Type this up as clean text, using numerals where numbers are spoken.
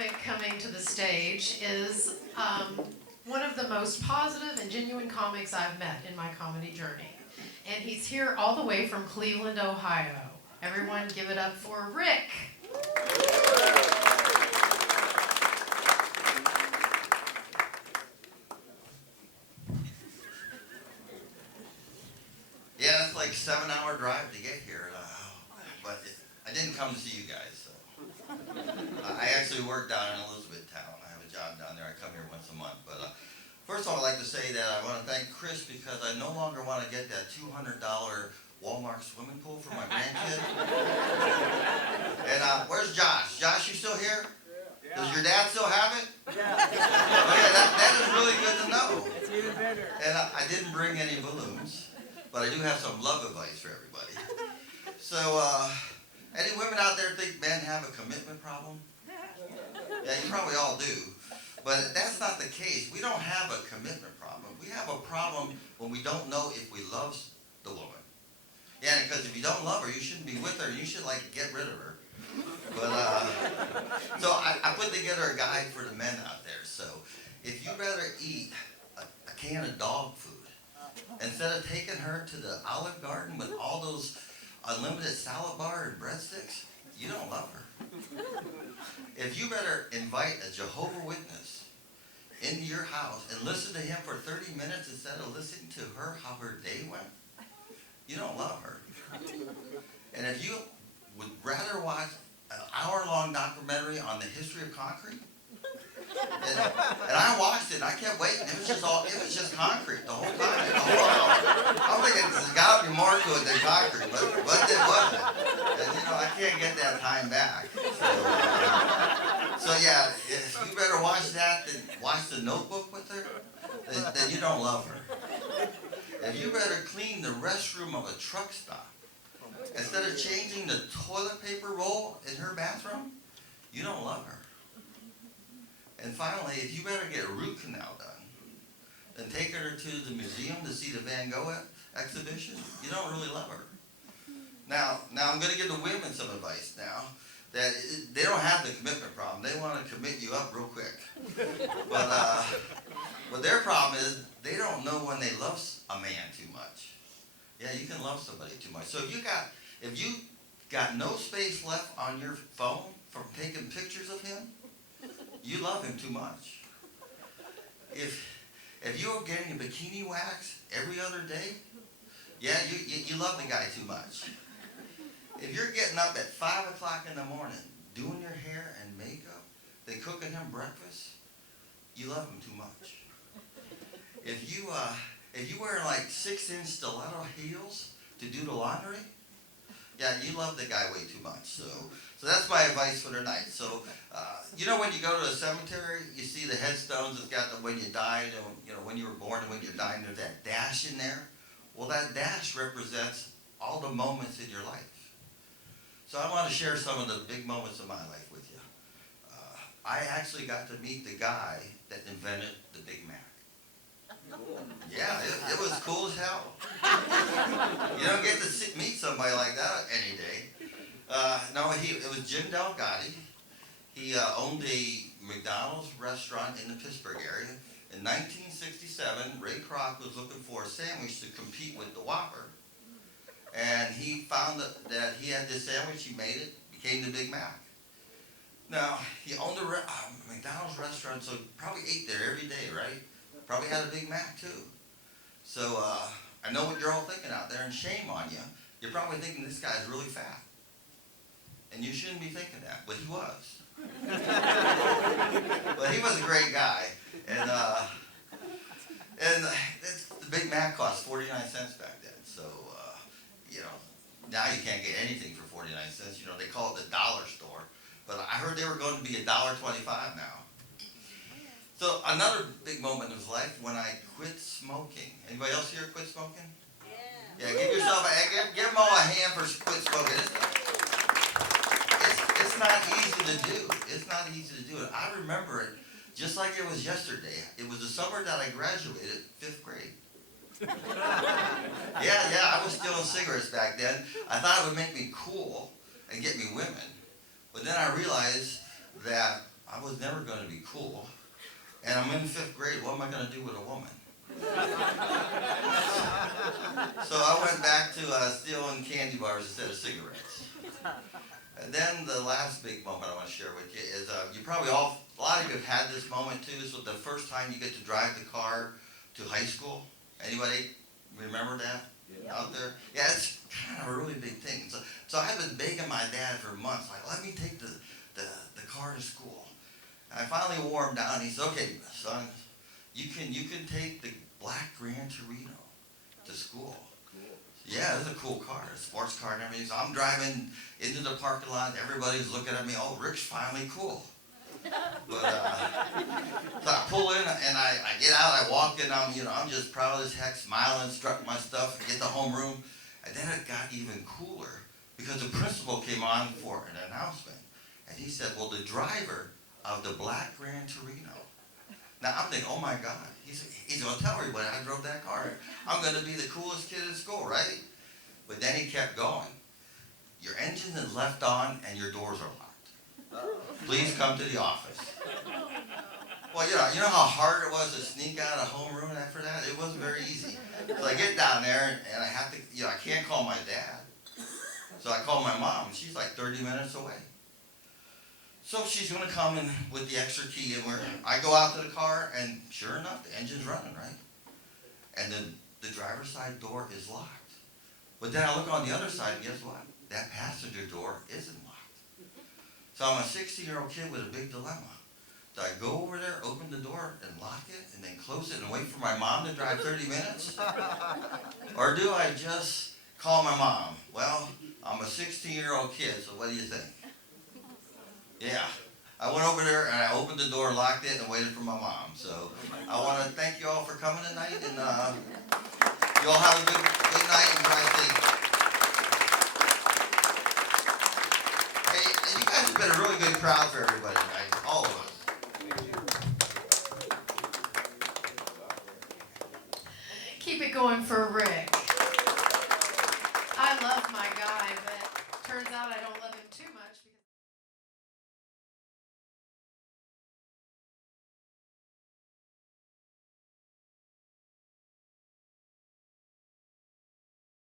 comic coming to the stage is one of the most positive and genuine comics I've met in my comedy journey. And he's here all the way from Cleveland, Ohio. Everyone give it up for Rick. Yeah, it's like a 7-hour drive to get here, but I didn't come to see you guys. So I actually work down in Elizabethtown. I have a job down there. I come here once a month. But first of all, I'd like to say that I want to thank Chris because I no longer want to get that $200 Walmart swimming pool for my grandkid. And where's Josh? Josh, you still here? Yeah. Does your dad still have it? Yeah. Oh yeah, that is really good to know. It's even better. And I didn't bring any balloons, but I do have some love advice for everybody. So, any women out there think men have a commitment problem? Yeah, you probably all do. But that's not the case. We don't have a commitment problem. We have a problem when we don't know if we love the woman. Yeah, because if you don't love her, you shouldn't be with her. You should, like, get rid of her. But, so I put together a guide for the men out there. So, if you'd rather eat a can of dog food, instead of taking her to the Olive Garden with all those unlimited salad bar and breadsticks, you don't love her. If you better invite a Jehovah's Witness into your house and listen to him for 30 minutes instead of listening to her how her day went, you don't love her. And if you would rather watch an hour-long documentary on the history of concrete, and I watched it, and I kept waiting. It was just concrete the whole time. The whole hour. I'm thinking there's got to be more to it than concrete, but it wasn't. And I can't get that time back. So yeah, if you better watch that than watch The Notebook with her, then you don't love her. If you better clean the restroom of a truck stop instead of changing the toilet paper roll in her bathroom, you don't love her. And finally, if you better get a root canal done, then take her to the museum to see the Van Gogh exhibition, you don't really love her. Now I'm going to give the women some advice now, that they don't have the commitment problem. They want to commit you up real quick. But their problem is they don't know when they love a man too much. Yeah, you can love somebody too much. So if you got no space left on your phone from taking pictures of him, you love him too much. If you're getting a bikini wax every other day, yeah, you love the guy too much. If you're getting up at 5 o'clock in the morning, doing your hair and makeup, then cooking him breakfast, you love him too much. If you wear like 6-inch stiletto heels to do the laundry, yeah, you love the guy way too much. So that's my advice for tonight. So, when you go to a cemetery, you see the headstones. It's got the when you died, and when you were born and when you're dying. There's that dash in there. Well, that dash represents all the moments in your life. So I want to share some of the big moments of my life with you. I actually got to meet the guy that invented the Big Mac. Yeah, it was cool as hell. You don't get to meet somebody like that any day. It was Jim Delgatti. He owned a McDonald's restaurant in the Pittsburgh area. In 1967, Ray Kroc was looking for a sandwich to compete with the Whopper. And he found that he had this sandwich, he made it, became the Big Mac. Now, he owned a McDonald's restaurant, so he probably ate there every day, right? Probably had a Big Mac too. So I know what you're all thinking out there, and shame on you. You're probably thinking this guy's really fat. And you shouldn't be thinking that, but he was. But he was a great guy. And the Big Mac cost 49 cents back then. So, now you can't get anything for 49 cents. They call it the dollar store. But I heard they were going to be $1.25 now. So another big moment in his life when I quit smoking. Anybody else here quit smoking? Yeah. Yeah, give them all a hand for quit smoking. It's not easy to do. It's not easy to do it. I remember it just like it was yesterday. It was the summer that I graduated, 5th grade. Yeah, I was stealing cigarettes back then. I thought it would make me cool and get me women. But then I realized that I was never going to be cool. And I'm in 5th grade. What am I going to do with a woman? So I went back to stealing candy bars instead of cigarettes. And then the last big moment I want to share with you is you probably a lot of you have had this moment too. This was the first time you get to drive the car to high school. Anybody remember that out there? Yeah, it's kind of a really big thing. So I've been begging my dad for months, like, let me take the car to school. And I finally wore him down. He said, okay, son, you can take the black Gran Torino to school. Yeah, it's a cool car, a sports car and everything. So I'm driving into the parking lot. Everybody's looking at me. Oh, Rick's finally cool. But so I pull in and I get out. I walk in. I'm just proud as heck, smiling, strut my stuff, and get to homeroom. And then it got even cooler because the principal came on for an announcement, and he said, "Well, the driver of the black Gran Torino." Now I'm thinking, oh my God, he's going to tell everybody I drove that car. I'm going to be the coolest kid in school, right? But then he kept going. Your engine is left on and your doors are locked. Please come to the office. Well, you know how hard it was to sneak out of homeroom after that? It wasn't very easy. So I get down there and I have to, I can't call my dad. So I call my mom, and she's like 30 minutes away. So she's going to come in with the extra key, and I go out to the car, and sure enough, the engine's running, right? And then the driver's side door is locked. But then I look on the other side, and guess what? That passenger door isn't locked. So I'm a 16-year-old kid with a big dilemma. Do I go over there, open the door, and lock it, and then close it, and wait for my mom to drive 30 minutes? Or do I just call my mom? Well, I'm a 16-year-old kid, so what do you think? Yeah, I went over there and I opened the door, locked it, and waited for my mom. So I want to thank you all for coming tonight, and you all have a good night and drive safe. Hey, and you guys have been a really good crowd for everybody tonight, all of us. Keep it going for Rick.